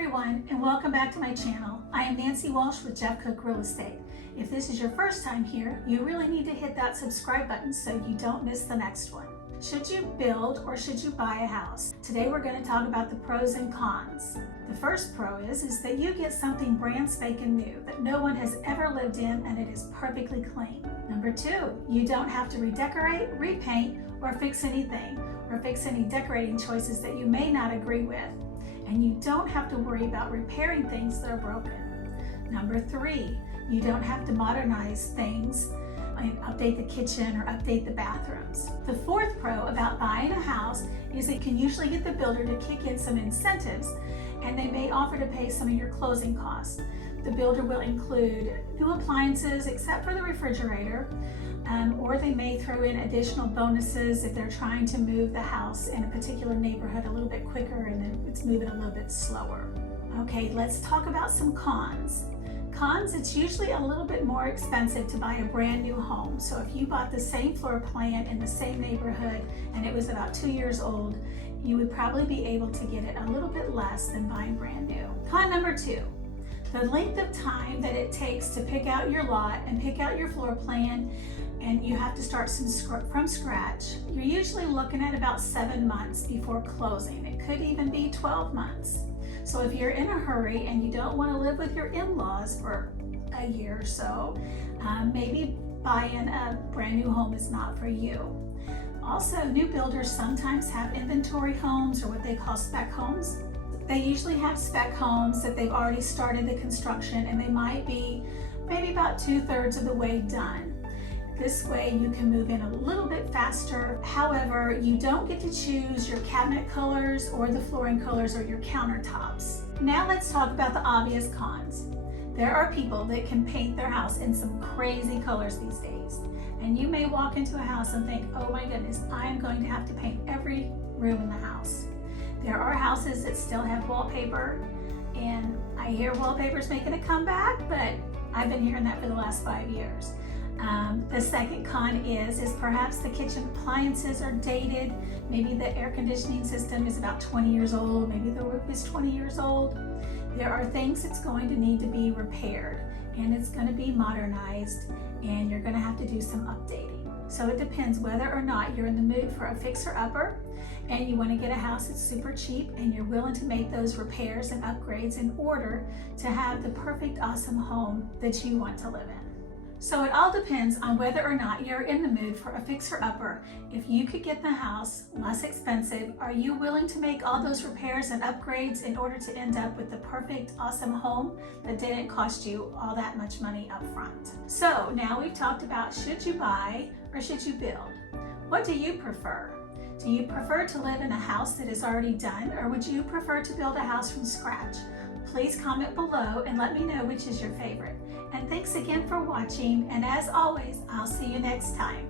everyone, and welcome back to my channel. I am Nancy Walsh with Jeff Cook Real Estate. If this is your first time here, you really need to hit that subscribe button so you don't miss the next one. Should you build or should you buy a house? Today we're going to talk about the pros and cons. The first pro is that you get something brand spanking new that no one has ever lived in and it is perfectly clean. Number two, you don't have to redecorate, repaint, or fix anything, or fix any decorating choices that you may not agree with. And you don't have to worry about repairing things that are broken. Number three, you don't have to modernize things, like update the kitchen or update the bathrooms. The fourth pro about buying a house is it can usually get the builder to kick in some incentives, and they may offer to pay some of your closing costs. The builder will include new appliances except for the refrigerator, or they may throw in additional bonuses if they're trying to move the house in a particular neighborhood a little bit quicker and then it's moving a little bit slower. Okay, let's talk about some cons. Cons, it's usually a little bit more expensive to buy a brand new home. So if you bought the same floor plan in the same neighborhood and it was about 2 years old, you would probably be able to get it a little bit less than buying brand new. Con number two, the length of time that it takes to pick out your lot and pick out your floor plan, and you have to start from scratch. You're usually looking at about 7 months before closing. It could even be 12 months. So if you're in a hurry and you don't want to live with your in-laws for a year or so, maybe buying a brand new home is not for you. Also, new builders sometimes have inventory homes or what they call spec homes. They usually have spec homes that they've already started the construction and they might be maybe about 2/3 of the way done. This way you can move in a little bit faster. However, you don't get to choose your cabinet colors or the flooring colors or your countertops. Now let's talk about the obvious cons. There are people that can paint their house in some crazy colors these days. And you may walk into a house and think, oh my goodness, I am going to have to paint every room in the house. There are houses that still have wallpaper, and I hear wallpaper's making a comeback, but I've been hearing that for the last 5 years. The second con is perhaps the kitchen appliances are dated. Maybe the air conditioning system is about 20 years old. Maybe the roof is 20 years old. There are things that's going to need to be repaired and it's going to be modernized and you're going to have to do some updating. So it depends whether or not you're in the mood for a fixer-upper and you want to get a house that's super cheap and you're willing to make those repairs and upgrades in order to have the perfect, awesome home that you want to live in. So it all depends on whether or not you're in the mood for a fixer-upper. If you could get the house less expensive, are you willing to make all those repairs and upgrades in order to end up with the perfect, awesome home that didn't cost you all that much money up front? So now we've talked about should you buy or should you build? What do you prefer? Do you prefer to live in a house that is already done, or would you prefer to build a house from scratch? Please comment below and let me know which is your favorite. And thanks again for watching, and as always, I'll see you next time.